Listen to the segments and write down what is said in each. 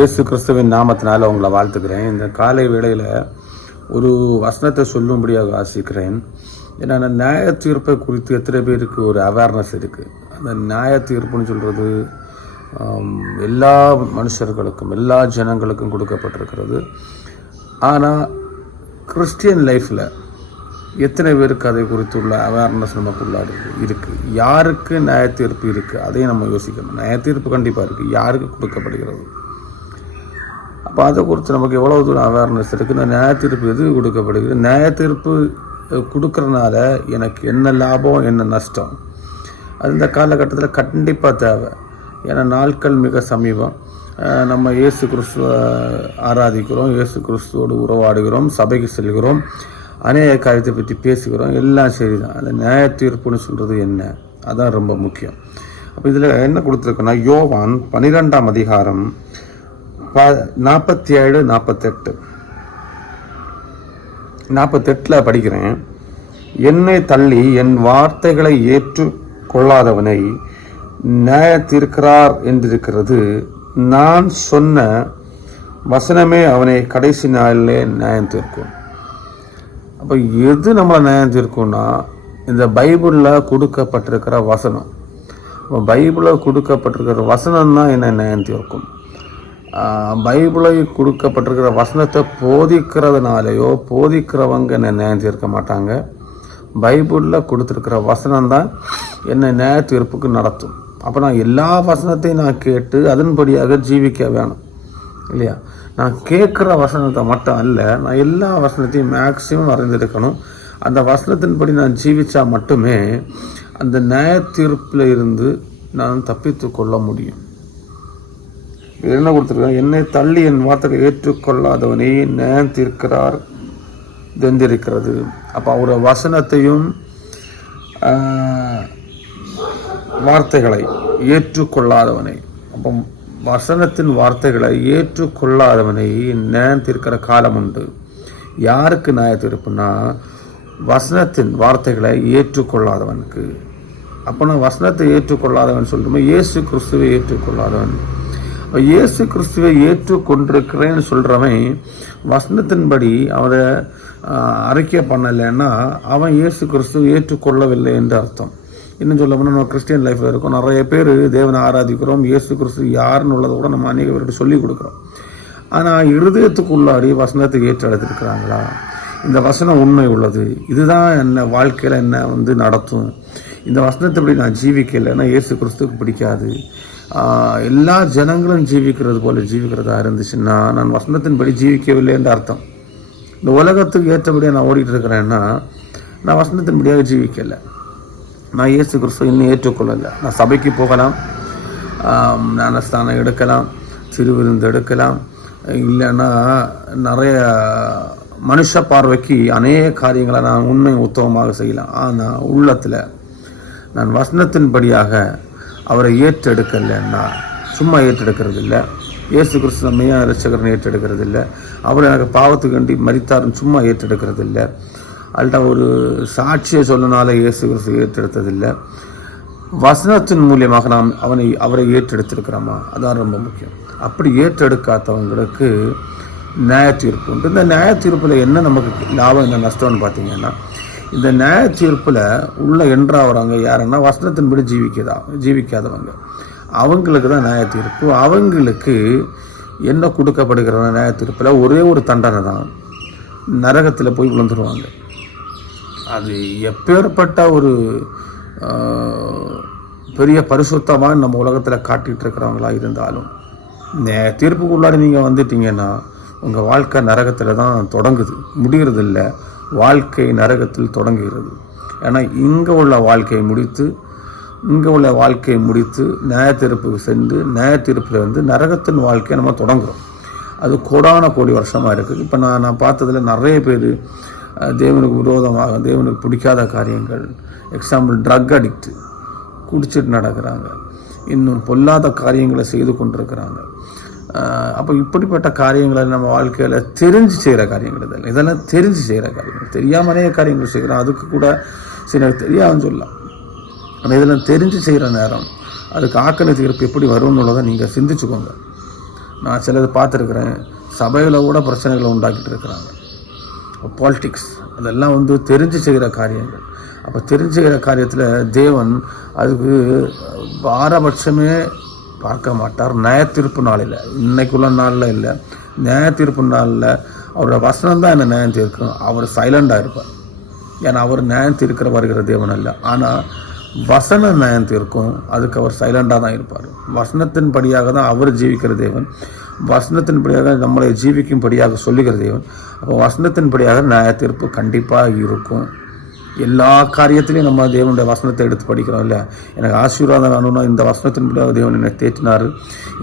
இயேசு கிறிஸ்துவின் நாமத்தினால உங்களை வாழ்த்துக்கிறேன். இந்த காலை வேளையில் ஒரு வசனத்தை சொல்லும்படியாக ஆசிக்கிறேன். ஏன்னா நியாய தீர்ப்பை குறித்து எத்தனை பேருக்கு ஒரு அவேர்னஸ் இருக்குது. அந்த நியாய தீர்ப்புன்னு சொல்கிறது எல்லா மனுஷர்களுக்கும் எல்லா ஜனங்களுக்கும் கொடுக்கப்பட்டிருக்கிறது. ஆனால் கிறிஸ்டியன் லைஃப்பில் எத்தனை பேருக்கு அதை குறித்துள்ள அவேர்னஸ் நமக்குள்ளாடி இருக்குது? யாருக்கு நியாய தீர்ப்பு இருக்குது அதையும் நம்ம யோசிக்கணும். நியாய தீர்ப்பு கண்டிப்பாக இருக்குது, யாருக்கு கொடுக்கப்படுகிறது? அப்போ அதை குறித்து நமக்கு எவ்வளோ தூரம் அவேர்னஸ் இருக்குது? இந்த நியாய தீர்ப்பு எது கொடுக்கப்படுகிறது? நியாய தீர்ப்பு கொடுக்கறனால எனக்கு என்ன லாபம், என்ன நஷ்டம்? அது இந்த காலகட்டத்தில் கண்டிப்பாக தேவை. ஏன்னா நாட்கள் மிக சமீபம். நம்ம இயேசு கிறிஸ்துவை ஆராதிக்கிறோம், இயேசு கிறிஸ்துவோடு உறவாடுகிறோம், சபைக்கு செல்கிறோம், அநேக காரியத்தை பற்றி பேசுகிறோம், எல்லாம் சரிதான். அந்த நியாய தீர்ப்புன்னு சொல்கிறது என்ன? அதான் ரொம்ப முக்கியம். அப்போ இதில் என்ன கொடுத்துருக்குன்னா, யோவான் 12ஆம் அதிகாரம் 47-48 படிக்கிறேன். என்னை தள்ளி என் வார்த்தைகளை ஏற்று கொள்ளாதவனை நியாய தீர்க்கிறார் என்றிருக்கிறது. நான் சொன்ன வசனமே அவனை கடைசி நாளிலே நியாயம் தீர்க்கும். அப்போ எது நம்மளை நியாயம் தீர்க்கும்னா, இந்த பைபிளில் கொடுக்கப்பட்டிருக்கிற வசனம். பைபிளில் கொடுக்கப்பட்டிருக்கிற வசனம் தான் என்ன நியாயம் தீர்க்கும். பைபிளை கொடுக்கப்பட்டிருக்கிற வசனத்தை போதிக்கிறதுனாலையோ போதிக்கிறவங்க என்ன நியாயம் தீர்க்க மாட்டாங்க. பைபிளில் கொடுத்துருக்கிற வசனம் தான் என்ன நியாய தீர்ப்புக்கு நடத்தும். அப்போ நான் எல்லா வசனத்தையும் நான் கேட்டு அதன்படியாக ஜீவிக்க வேணும் இல்லையா? நான் கேட்குற வசனத்தை மட்டும் அல்ல, நான் எல்லா வசனத்தையும் மேக்சிமம் அறிந்திருக்கணும். அந்த வசனத்தின்படி நான் ஜீவிச்சா மட்டுமே அந்த நியாய தீர்ப்பில் இருந்து நான் தப்பித்து கொள்ள முடியும். என்ன கொடுத்துருக்கேன்? என்னை தள்ளி என் வார்த்தையை ஏற்றுக்கொள்ளாதவனை நியாயம் தீர்க்கிறார் தெரிந்திருக்கிறது. அப்போ அவர வசனத்தையும் வார்த்தைகளை ஏற்றுக்கொள்ளாதவனை, அப்போ வசனத்தின் வார்த்தைகளை ஏற்றுக்கொள்ளாதவனை நியாயம் தீர்க்கிற காலம் உண்டு. யாருக்கு நியாய தீர்ப்புனா, வசனத்தின் வார்த்தைகளை ஏற்றுக்கொள்ளாதவனுக்கு. அப்போ நான் வசனத்தை ஏற்றுக்கொள்ளாதவன் சொல்லுமே, இயேசு கிறிஸ்துவை ஏற்றுக்கொள்ளாதவன். இப்போ இயேசு கிறிஸ்துவை ஏற்றுக்கொண்டிருக்கிறேன்னு சொல்கிறவன் வசனத்தின்படி அவரை அறிக்கை பண்ணலைன்னா அவன் இயேசு கிறிஸ்துவை ஏற்றுக்கொள்ளவில்லை என்று அர்த்தம். இன்னும் சொல்ல போனால் நம்ம கிறிஸ்டியன் லைஃப்பில் இருக்கும், நிறைய பேர் தேவனை ஆராதிக்கிறோம், இயேசு கிறிஸ்து யாருன்னு உள்ளதை கூட நம்ம அநேக பேர்கிட்ட சொல்லிக் கொடுக்குறோம். ஆனால் இருதயத்துக்குள்ளாடி வசனத்தை ஏற்றெடுத்திருக்கிறாங்களா? இந்த வசனம் உண்மை உள்ளது, இதுதான் என்ன வாழ்க்கையில் என்ன நடத்தும், இந்த வசனத்தை நான் ஜீவிக்கலைன்னா இயேசு கிறிஸ்துக்கு பிடிக்காது. எல்லா ஜனங்களும் ஜீவிக்கிறது போல ஜீவிக்கிறதா இருந்துச்சுன்னா நான் வசனத்தின்படி ஜீவிக்கவில்லை என்று அர்த்தம். இந்த உலகத்துக்கு ஏற்றபடியாக நான் ஓடிட்டு இருக்கிறேன்னா நான் வசனத்தின்படியாக ஜீவிக்கலை, நான் இயேசு கிறிஸ்துவை இன்னும் ஏற்றுக்கொள்ளலை. நான் சபைக்கு போகலாம், ஞானஸ்தானம் எடுக்கலாம், திருவிருந்து எடுக்கலாம், இல்லைன்னா நிறைய மனுஷ பார்வைக்கு அநேக காரியங்களை நான் உண்மை உத்தமமாக செய்யலாம். ஆனால் உள்ளத்தில் நான் வசனத்தின்படியாக அவரை ஏற்றெடுக்கலைன்னா, சும்மா ஏற்றெடுக்கிறது இல்லை, இயேசு கிறிஸ்து நம்மையா ரட்சகரனை ஏற்றெடுக்கிறது இல்லை, அவர் எனக்கு பாவத்துக்கு வேண்டி மரித்தாருன்னு சும்மா ஏற்றெடுக்கிறது இல்லை, அல்ட்டா ஒரு சாட்சியை சொல்லனால இயேசு கிறிஸ்து ஏற்றெடுத்ததில்லை, வசனத்தின் மூலியமாக நாம் அவரை ஏற்றெடுத்திருக்கிறோமா? அதான் ரொம்ப முக்கியம். அப்படி ஏற்றெடுக்காதவங்களுக்கு நியாய தீர்ப்பு உண்டு. இந்த நியாய தீர்ப்பில் என்ன நமக்கு லாபம், என்ன நஷ்டம்னு பார்த்தீங்கன்னா, இந்த நியாய தீர்ப்பில் உள்ள என்றாவறாங்க யாருன்னா வசனத்தின்படி ஜீவிக்காதவங்க. அவங்களுக்கு தான் நியாய தீர்ப்பு. அவங்களுக்கு என்ன கொடுக்கப்படுகிற நியாய தீர்ப்பில் ஒரே ஒரு தண்டனை தான், நரகத்தில் போய் விழுந்துருவாங்க. அது எப்பேற்பட்ட ஒரு பெரிய பரிசுத்தமாக நம்ம உலகத்தில் காட்டிகிட்டு இருக்கிறவங்களா இருந்தாலும் நியாய தீர்ப்புக்குள்ளாடி நீங்கள் வந்துட்டீங்கன்னா உங்கள் வாழ்க்கை நரகத்தில் தான் தொடங்குது, முடிகிறது இல்லை. வாழ்க்கை நரகத்தில் தொடங்குகிறது. ஏன்னா இங்கே உள்ள வாழ்க்கையை முடித்து நியாய தீர்ப்புக்கு சென்று நியாய தீர்ப்பில் நரகத்தின் வாழ்க்கையை நம்ம தொடங்குகிறோம். அது கோடி வருஷமாக இருக்குது. இப்போ நான் பார்த்ததில் நிறைய பேர் தேவனுக்கு விரோதமாக, தேவனுக்கு பிடிக்காத காரியங்கள், எக்ஸாம்பிள் ட்ரக் அடிக்ட், குடிச்சிட்டு நடக்கிறாங்க, இன்னும் பொல்லாத காரியங்களை செய்து கொண்டிருக்கிறாங்க. அப்போ இப்படிப்பட்ட காரியங்களை நம்ம வாழ்க்கையில் தெரிஞ்சு செய்கிற காரியங்கள் இதெல்லாம் தெரிஞ்சு செய்கிற காரியங்கள், தெரியாமல் அநேக காரியங்கள் செய்கிறோம். அதுக்கு கூட சில தெரியாதுன்னு சொல்லலாம். ஆனால் இதெல்லாம் தெரிஞ்சு செய்கிற நேரம் அதுக்கு ஆக்கண தீர்ப்பு எப்படி வரும்னுள்ளதை நீங்கள் சிந்திச்சுக்கோங்க. நான் சிலது பார்த்துருக்குறேன், சபையில் கூட பிரச்சனைகளை உண்டாக்கிட்டு இருக்கிறாங்க. பாலிட்டிக்ஸ் அதெல்லாம் தெரிஞ்சு செய்கிற காரியங்கள். அப்போ தெரிஞ்சுக்கிற காரியத்தில் தேவன் அதுக்கு பாரபட்சமே பார்க்க மாட்டார். நியாய தீர்ப்பு நாளில், இன்னைக்குள்ள நாளில் இல்லை, நியாய தீர்ப்பு நாளில் அவரோட வசனம் தான் என்ன நியாயம் தீர்க்கும். அவர் சைலண்டாக இருப்பார். ஏன்னா அவர் நியாயம் தீர்க்கிற வருகிற தேவன் அல்ல. ஆனால் வசனம் நியாயம் தீர்க்கும், அதுக்கு அவர் சைலண்டாக தான் இருப்பார். வசனத்தின்படியாக தான் அவர் ஜீவிக்கிற தேவன், வசனத்தின்படியாக நம்மளை ஜீவிக்கும்படியாக சொல்லுகிற தேவன். அப்போ வசனத்தின்படியாக நியாய தீர்ப்பு கண்டிப்பாக இருக்கும். எல்லா காரியத்திலையும் நம்ம தேவனுடைய வசனத்தை எடுத்து படிக்கிறோம் இல்லை. எனக்கு ஆசீர்வாதம் வேணும்னா இந்த வசனத்தின்படியாக தேவன் என்னை தேற்றினார்,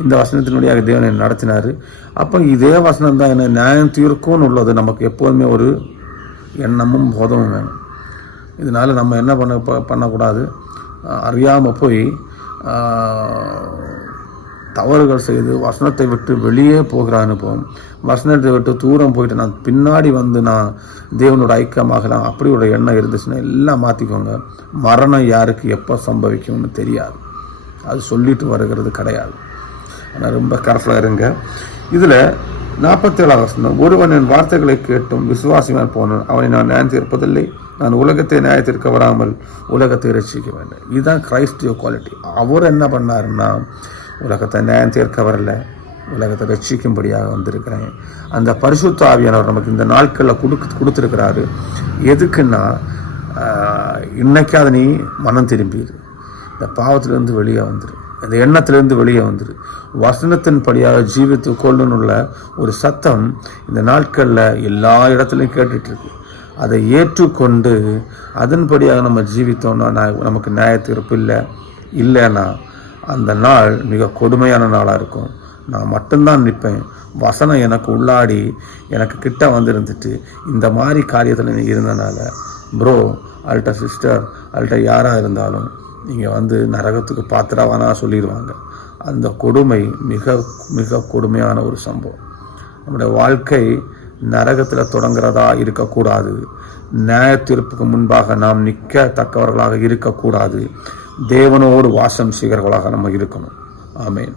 இந்த வசனத்தின்படியாக தேவன் என்னை நடத்தினார். அப்போ இதே வசனம் தான் என்னை நியாயம் தீர்க்கும்னு உள்ளது நமக்கு எப்போதுமே ஒரு எண்ணமும் போதமும் வேணும். இதனால் நம்ம என்ன பண்ணக்கூடாது, அறியாமல் போய் தவறுகள் செய்து வசனத்தை விட்டு வெளியே போகிற அனுபவம், வசனத்தை விட்டு தூரம் போயிட்டு நான் பின்னாடி நான் தேவனோட ஐக்கியமாகலாம் அப்படி ஒரு எண்ணம் இருந்துச்சுன்னா எல்லாம் மாற்றிக்கோங்க. மரணம் யாருக்கு எப்போ சம்பவிக்கும்னு தெரியாது, அது சொல்லிட்டு வருகிறது கிடையாது. ஆனால் ரொம்ப கேர்ஃபுல்லாக இருங்க. இதில் 47 வசனம், ஒருவன் என் வார்த்தைகளை கேட்டும் விசுவாசியால் போனான், அவனை நான் நியாயம் தீர்ப்பதில்லை, நான் உலகத்தை நியாயத்திற்க வராமல் உலகத்தை ரட்சிக்க வேண்டும். இதுதான் கிரைஸ்டிய குவாலிட்டி. அவர் என்ன பண்ணாருன்னா, உலகத்தை நியாயம் தீர்க்க வரல, உலகத்தை ரட்சிக்கும்படியாக வந்திருக்கிறேன். அந்த பரிசுத்த ஆவியானவர் நமக்கு இந்த நாட்களில் கொடுத்துருக்கிறாரு. எதுக்குன்னா, இன்னைக்காவது நீ மனம் திரும்பிடு, இந்த பாவத்திலிருந்து வெளியே வந்துடு, இந்த எண்ணத்திலிருந்து வெளியே வந்துடு, வசனத்தின்படியாக ஜீவித்து கொள்ளணுள்ள ஒரு சத்தம் இந்த நாட்களில் எல்லா இடத்துலையும் கேட்டுட்ருக்கு. அதை ஏற்றுக்கொண்டு அதன்படியாக நம்ம ஜீவித்தோம்னா நமக்கு நியாய தீர்ப்பு இல்லைன்னா அந்த நாள் மிக கொடுமையான நாளாக இருக்கும். நான் மட்டும்தான் நிற்பேன். வசனம் எனக்கு உள்ளாடி எனக்கு கிட்ட வந்துருந்துட்டு இந்த மாதிரி காரியத்தில் நீ இருந்தனால ப்ரோ அல்ட்ட சிஸ்டர் அல்ட்ட யாராக இருந்தாலும் நீங்கள் நரகத்துக்கு பாத்திரவானா சொல்லிடுவாங்க. அந்த கொடுமை மிக மிக கொடுமையான ஒரு சம்பவம். நம்முடைய வாழ்க்கை நரகத்தில் தொடங்குறதா இருக்கக்கூடாது. நியாய தீர்ப்புக்கு முன்பாக நாம் நிற்கத்தக்கவர்களாக இருக்கக்கூடாது. தேவனோடு வாசம் செய்கிறவர்களாக நம்ம இருக்கணும். ஆமென்.